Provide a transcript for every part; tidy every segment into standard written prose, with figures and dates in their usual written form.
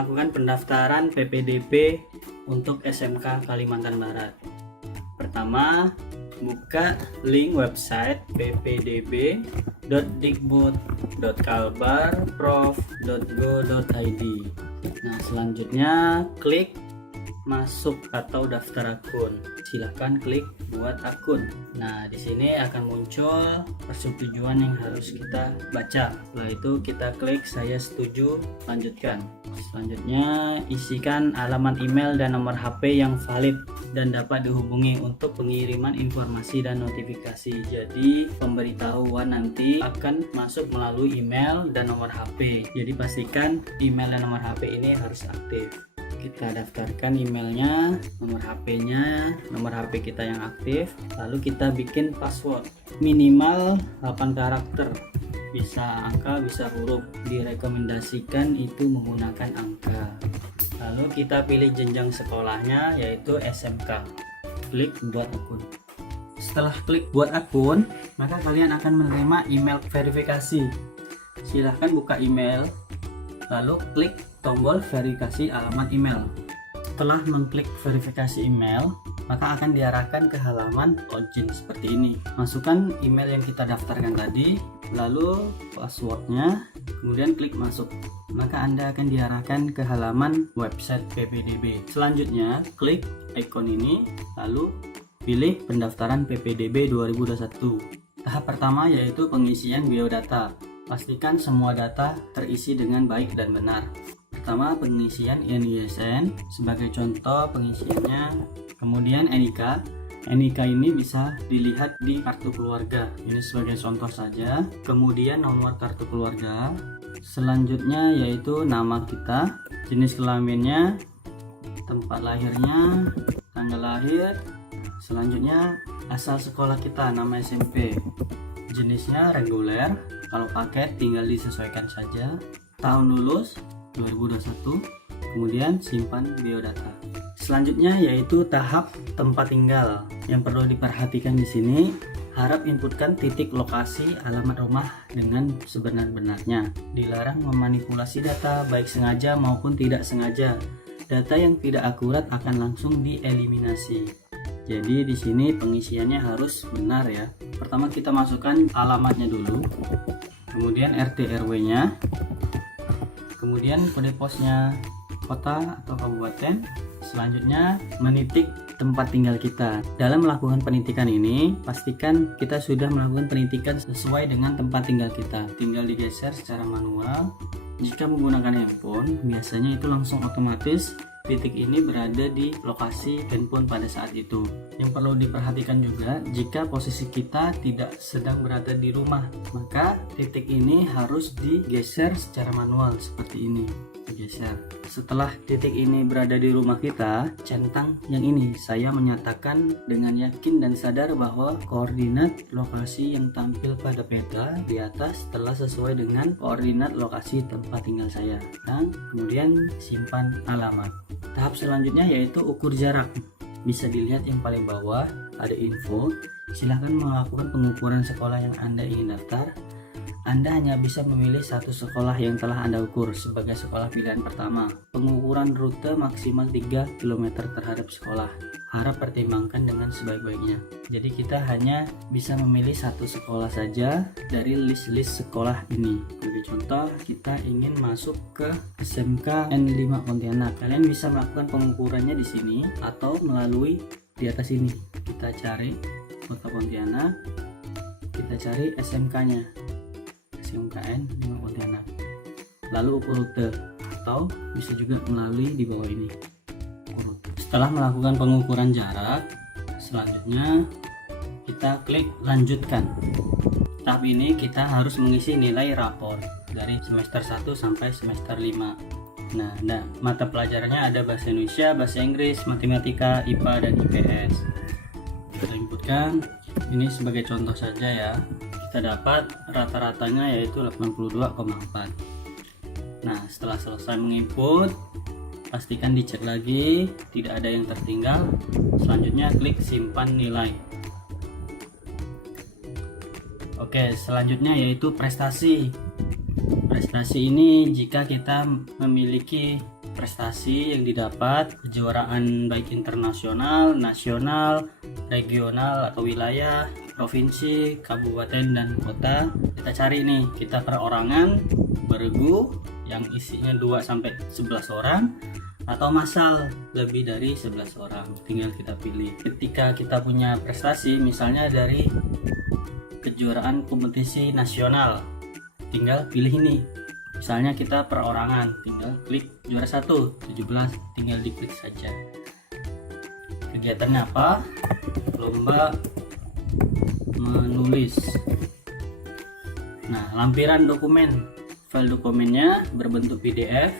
melakukan pendaftaran PPDB untuk SMK Kalimantan Barat. Pertama, buka link website ppdb.dikbud.kalbar.prof.go.id. Nah, selanjutnya klik masuk atau daftar akun. Silahkan klik buat akun. Nah, di sini akan muncul persetujuan yang harus kita baca. Setelah itu kita klik saya setuju, lanjutkan. Selanjutnya isikan alamat email dan nomor HP yang valid dan dapat dihubungi untuk pengiriman informasi dan notifikasi. Jadi pemberitahuan nanti akan masuk melalui email dan nomor HP. Jadi pastikan email dan nomor HP ini harus aktif. Kita daftarkan emailnya, nomor HP-nya, nomor HP kita yang aktif, lalu kita bikin password minimal 8 karakter, bisa angka bisa huruf, direkomendasikan itu menggunakan angka. Lalu kita pilih jenjang sekolahnya yaitu SMK, klik buat akun. Setelah klik buat akun, maka kalian akan menerima email verifikasi. Silahkan buka email, lalu klik tombol verifikasi alamat email. Setelah mengklik verifikasi email, maka akan diarahkan ke halaman login seperti ini. Masukkan email yang kita daftarkan tadi, lalu passwordnya, kemudian klik masuk. Maka Anda akan diarahkan ke halaman website PPDB. Selanjutnya, klik ikon ini, lalu pilih pendaftaran PPDB 2021. Tahap pertama yaitu pengisian biodata. Pastikan semua data terisi dengan baik dan benar. Pertama, pengisian NISN, sebagai contoh pengisiannya. Kemudian NIK. NIK ini bisa dilihat di kartu keluarga. Ini sebagai contoh saja. Kemudian nomor kartu keluarga. Selanjutnya yaitu nama kita, jenis kelaminnya, tempat lahirnya, tanggal lahir. Selanjutnya asal sekolah kita, nama SMP. Jenisnya reguler. Kalau paket tinggal disesuaikan saja. Tahun lulus 2021. Kemudian simpan biodata. Selanjutnya yaitu tahap tempat tinggal. Yang perlu diperhatikan di sini, harap inputkan titik lokasi alamat rumah dengan sebenar-benarnya. Dilarang memanipulasi data baik sengaja maupun tidak sengaja. Data yang tidak akurat akan langsung dieliminasi. Jadi di sini pengisiannya harus benar ya. Pertama kita masukkan alamatnya dulu, kemudian RT RW-nya, kemudian kode posnya kota atau kabupaten. Selanjutnya menitik tempat tinggal kita. Dalam melakukan penitikan ini, pastikan kita sudah melakukan penitikan sesuai dengan tempat tinggal kita. Tinggal digeser secara manual. Jika menggunakan handphone, biasanya itu langsung otomatis titik ini berada di lokasi handphone pada saat itu. Yang perlu diperhatikan juga, jika posisi kita tidak sedang berada di rumah, maka titik ini harus digeser secara manual seperti ini. Digeser. Setelah titik ini berada di rumah kita, centang yang ini. Saya menyatakan dengan yakin dan sadar bahwa koordinat lokasi yang tampil pada peta di atas telah sesuai dengan koordinat lokasi tempat tinggal saya. Dan kemudian simpan alamat. Tahap selanjutnya yaitu ukur jarak. Bisa dilihat yang paling bawah ada info. Silahkan melakukan pengukuran sekolah yang Anda ingin daftar. Anda hanya bisa memilih satu sekolah yang telah Anda ukur sebagai sekolah pilihan pertama. Pengukuran rute maksimal 3 km terhadap sekolah. Harap pertimbangkan dengan sebaik-baiknya. Jadi kita hanya bisa memilih satu sekolah saja dari list-list sekolah ini. Sebagai contoh, kita ingin masuk ke SMK N5 Pontianak. Kalian bisa melakukan pengukurannya di sini atau melalui di atas ini. Kita cari Kota Pontianak, kita cari SMK-nya. SMKN 5 Pontianak, lalu ukur rute, atau bisa juga melalui di bawah ini ukur rute. Setelah melakukan pengukuran jarak, selanjutnya kita klik lanjutkan. Tahap ini kita harus mengisi nilai rapor dari semester 1 sampai semester 5. Nah, mata pelajarannya ada bahasa Indonesia, bahasa Inggris, matematika, IPA dan IPS. Kita inputkan ini sebagai contoh saja ya. Kita dapat rata-ratanya yaitu 82,4. Nah, setelah selesai menginput, pastikan dicek lagi tidak ada yang tertinggal. Selanjutnya klik simpan nilai. Oke, selanjutnya yaitu prestasi. Prestasi ini jika kita memiliki prestasi yang didapat, kejuaraan baik internasional, nasional, regional atau wilayah, provinsi, kabupaten dan kota. Kita cari nih, kita perorangan, bergu yang isinya 2 sampai 11 orang atau massal lebih dari 11 orang. Tinggal kita pilih. Ketika kita punya prestasi misalnya dari kejuaraan kompetisi nasional, tinggal pilih ini. Misalnya kita perorangan, tinggal klik juara 1 17, tinggal diklik saja. Kegiatannya apa? Lomba menulis. Nah, lampiran dokumen, file dokumennya berbentuk PDF.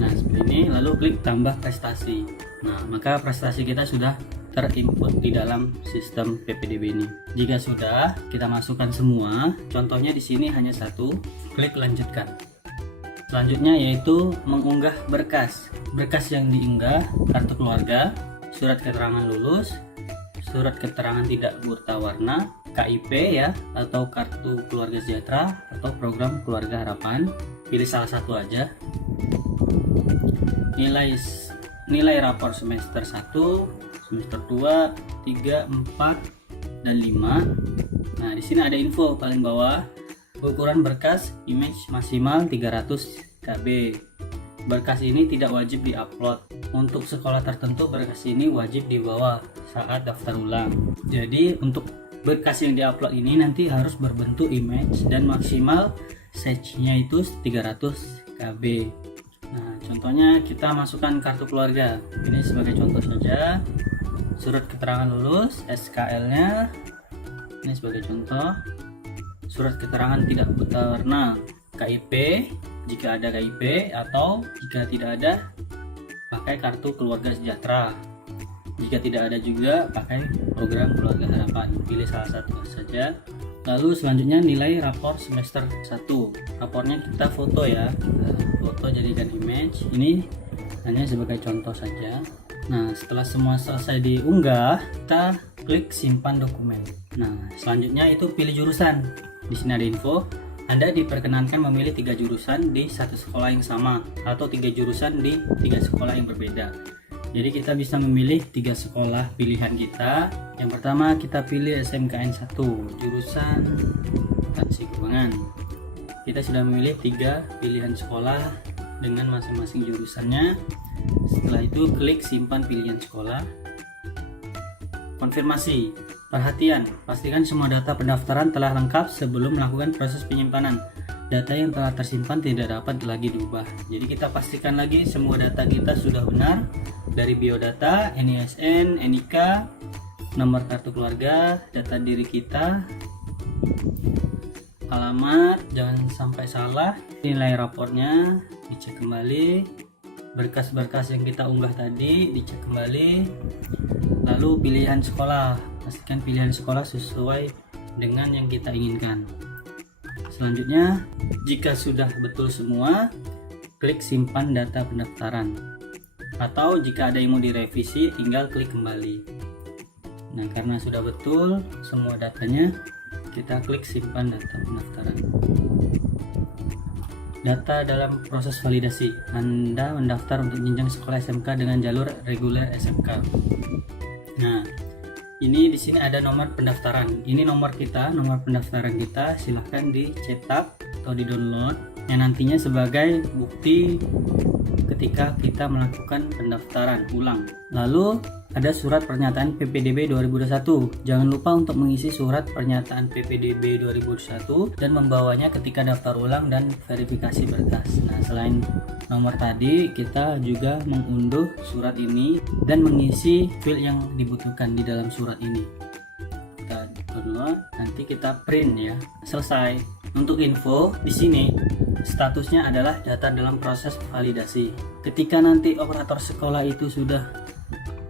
Nah, seperti ini, lalu klik tambah prestasi. Nah, maka prestasi kita sudah terinput di dalam sistem PPDB ini. Jika sudah, kita masukkan semua. Contohnya di sini hanya 1, klik lanjutkan. Selanjutnya yaitu mengunggah berkas. Berkas yang diunggah kartu keluarga, surat keterangan lulus, surat keterangan tidak buta warna, KIP ya, atau kartu keluarga sejahtera, atau program keluarga harapan. Pilih salah satu aja. Nilai rapor semester 1, semester 2, 3, 4, dan 5. Nah, di sini ada info paling bawah. Ukuran berkas image maksimal 300 KB. Berkas ini tidak wajib diupload. Untuk sekolah tertentu berkas ini wajib dibawa saat daftar ulang. Jadi untuk berkas yang diupload ini nanti harus berbentuk image dan maksimal size-nya itu 300 KB. Nah, contohnya kita masukkan kartu keluarga. Ini sebagai contoh saja. Surat keterangan lulus, SKL-nya. Ini sebagai contoh. Surat keterangan tidak buta warna, KIP jika ada KIP, atau jika tidak ada pakai kartu keluarga sejahtera. Jika tidak ada juga pakai program keluarga harapan. Pilih salah satu saja. Lalu selanjutnya nilai rapor semester 1. Rapornya kita foto ya. Foto jadikan image. Ini hanya sebagai contoh saja. Nah, setelah semua selesai diunggah, kita klik simpan dokumen. Nah, selanjutnya itu pilih jurusan. Di sini ada info, Anda diperkenankan memilih 3 jurusan di satu sekolah yang sama atau 3 jurusan di 3 sekolah yang berbeda. Jadi kita bisa memilih 3 sekolah pilihan kita. Yang pertama kita pilih SMKN 1, jurusan akuntansi keuangan. Kita sudah memilih 3 pilihan sekolah dengan masing-masing jurusannya. Setelah itu klik simpan pilihan sekolah. Konfirmasi. Perhatian, pastikan semua data pendaftaran telah lengkap sebelum melakukan proses penyimpanan. Data yang telah tersimpan tidak dapat lagi diubah. Jadi kita pastikan lagi semua data kita sudah benar. Dari biodata, NISN, NIK, nomor kartu keluarga, data diri kita, alamat, jangan sampai salah. Nilai rapornya dicek kembali. Berkas-berkas yang kita unggah tadi dicek kembali. Lalu pilihan sekolah, pastikan pilihan sekolah sesuai dengan yang kita inginkan. Selanjutnya, jika sudah betul semua, klik simpan data pendaftaran. Atau jika ada yang mau direvisi, tinggal klik kembali. Nah, karena sudah betul semua datanya, kita klik simpan data pendaftaran. Data dalam proses validasi. Anda mendaftar untuk jenjang sekolah SMK dengan jalur reguler SMK. Nah, ini di sini ada nomor pendaftaran. Ini nomor kita, nomor pendaftaran kita. Silahkan dicetak atau di-download yang nantinya sebagai bukti ketika kita melakukan pendaftaran ulang. Lalu ada surat pernyataan PPDB 2021. Jangan lupa untuk mengisi surat pernyataan PPDB 2021 dan membawanya ketika daftar ulang dan verifikasi berkas. Nah, selain nomor tadi, kita juga mengunduh surat ini dan mengisi file yang dibutuhkan di dalam surat ini. Kita download, nanti kita print ya. Selesai. Untuk info di sini statusnya adalah data dalam proses validasi. Ketika nanti operator sekolah itu sudah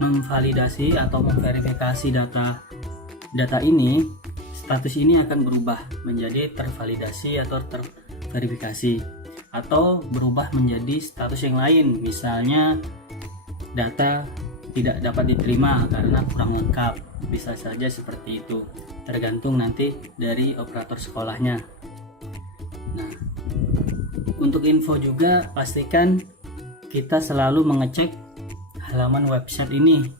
memvalidasi atau memverifikasi data ini, status ini akan berubah menjadi tervalidasi atau terverifikasi, atau berubah menjadi status yang lain, misalnya data tidak dapat diterima karena kurang lengkap. Bisa saja seperti itu, tergantung nanti dari operator sekolahnya. Nah, untuk info juga pastikan kita selalu mengecek halaman website ini.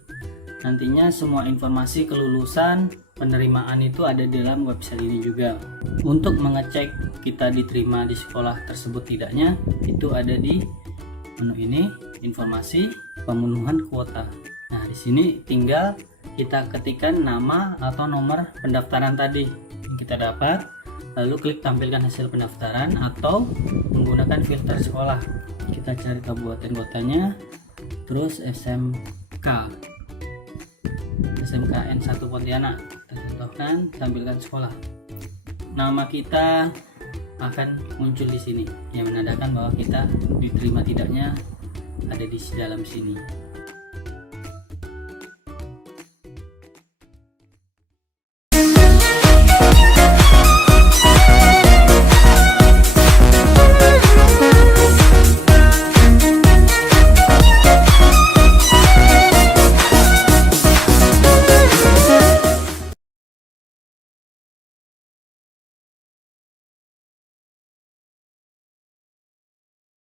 Nantinya semua informasi kelulusan penerimaan itu ada di dalam website ini juga. Untuk mengecek kita diterima di sekolah tersebut tidaknya, itu ada di menu ini, informasi pemenuhan kuota. Nah, di sini tinggal kita ketikkan nama atau nomor pendaftaran tadi yang kita dapat, lalu klik tampilkan hasil pendaftaran atau menggunakan filter sekolah. Kita cari kabupaten kotanya, terus SMKN 1 Pontianak. Kita contohkan, tampilkan sekolah. Nama kita akan muncul di sini yang menandakan bahwa kita diterima tidaknya ada di dalam sini.